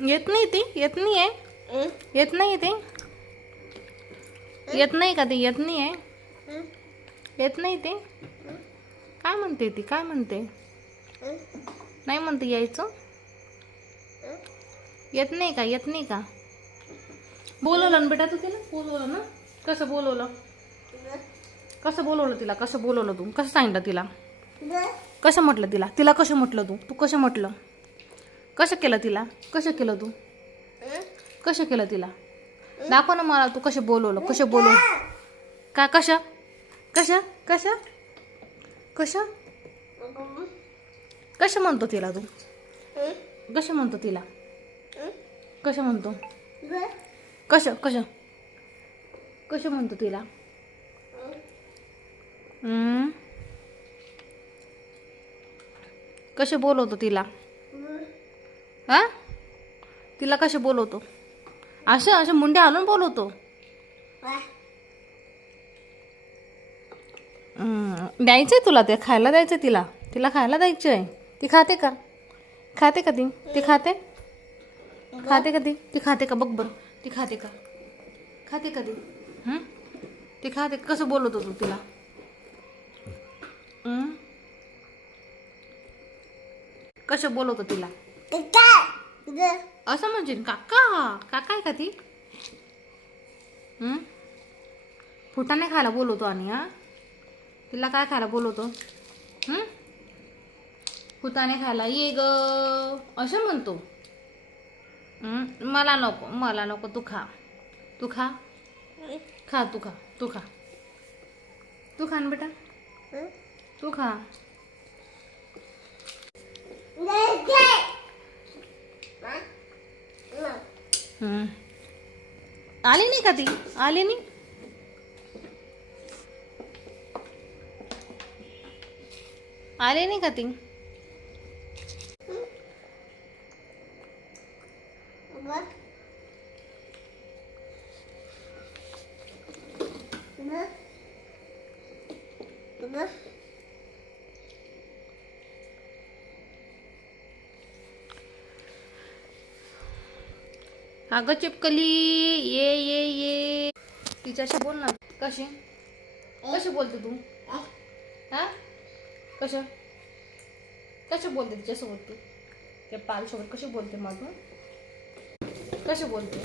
येत नाही ती, येत नाही आहे, येत नाही ती, येत नाही का ती, येत नाही आहे, येत नाही ती. काय म्हणते ती, काय म्हणते? नाही म्हणते यायचं, येत नाही का, येत नाही का? बोलवलं ना बेटा तू तिला, बोलवलं ना? कसं बोलवलं, कसं बोलवलं तिला, कसं बोलवलं तू, कसं सांगितलं तिला, कसं म्हटलं तिला, तिला कसं म्हटलं तू कसं म्हटलं, कसं केलं तिला, कसं केलं तू, कसं केलं तिला, दाखव ना मला तू कसं बोलवलं, कसं बोलवलं का, कसं कसं कसं कसं कसं म्हणतो तिला तू, कसं म्हणतो तिला, कसं म्हणतो, कसं कसं कसं म्हणतो तिला, कसे बोलवतो तिला, हा तिला कसे बोलवतो, असं असं मुंड्या हलवून बोलवतो. द्यायचंय तुला ते खायला, द्यायचंय तिला, तिला खायला द्यायचंय. ती खाते का, खाते का ती, ती खाते, खाते का ती, ती खाते का बघ बरं, ती खाते का, खाते का ती, ती खाते. कसं बोलवतो तू तिला, कसं बोलवतो तिला, असं म्हणजे काका, काका आहे का ती, फुटाणे खायला बोलवतो. आणि तिला काय खायला बोलवतो, फुटाणे खायला ये ग असं म्हणतो. मला नको, मला नको, तू खा, तू खा, खा तू खा, तू खा, तू खा ना बेटा, तू खा. आली नाही का ती, आली नाही, आले नाही का ती, अगं चिपकली, ये ये ये, तिच्याशी बोल ना. कशी कशी बोलते तू, हा कसं कसं बोलते तिच्यासोबत तू, त्या पालसोबत कशी बोलते मग तू, कशी बोलते,